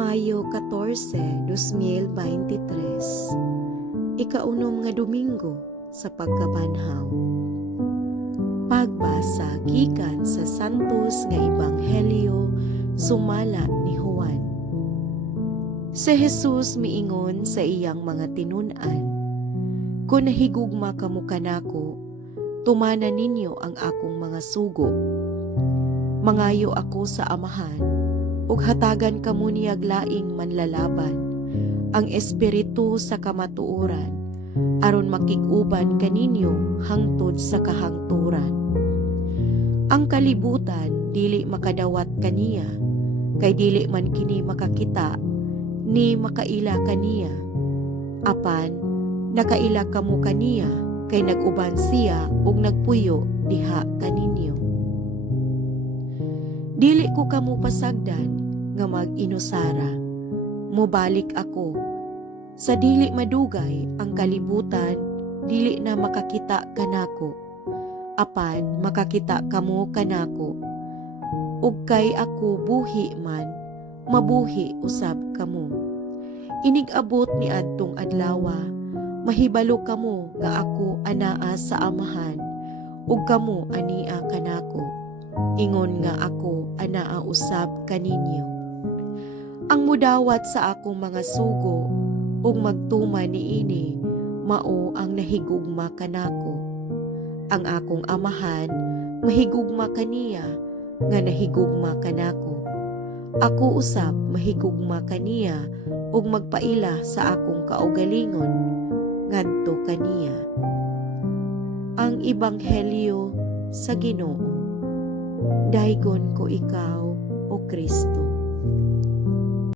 Mayo 14, 2023, ikaunom nga Domingo sa pagkabanhaw. Pagbasa gikan sa Santos nga Ebanghelyo sumala ni Juan. Si Jesus miingon sa iyang mga tinun-an, "Kung nahigugma kamo kanako, tumanan ninyo ang akong mga sugo. Mangayo ako sa Amahan, ug hatagan kamo niyag laing manlalaban, ang espiritu sa kamatuoran, aron makig-uban kaninyo hangtod sa kahangturan. Ang kalibutan dili makadawat kaniya, kay dili man kini makakita ni makaila kaniya. Apan nakaila kamo kaniya, kay nag-uban siya ug nagpuyo diha kaninyo. Dili ko kamo pasagdan nga mag-inusara. Mobalik ako. Sa dili madugay ang kalibutan, dili na makakita kanako. Apan makakita kamo kanako. Ug kay ako buhi man, mabuhi usab kamo. Inig-abot ni adtong adlawa, mahibalo kamo nga ako anaa sa Amahan, ug kamo ania kanako. Ingon nga ako anaa usab kaninyo. Ang mudawat sa akong mga sugo ug magtuman niini mao ang nahigugma kanako. Ang akong Amahan mahigugma kaniya nga nahigugma kanako. Ako usab mahigugma kaniya ug magpaila sa akong kaugalingon ngadto kaniya." Ang Ebanghelyo sa Ginoo. Daygon ko ikaw, O Kristo.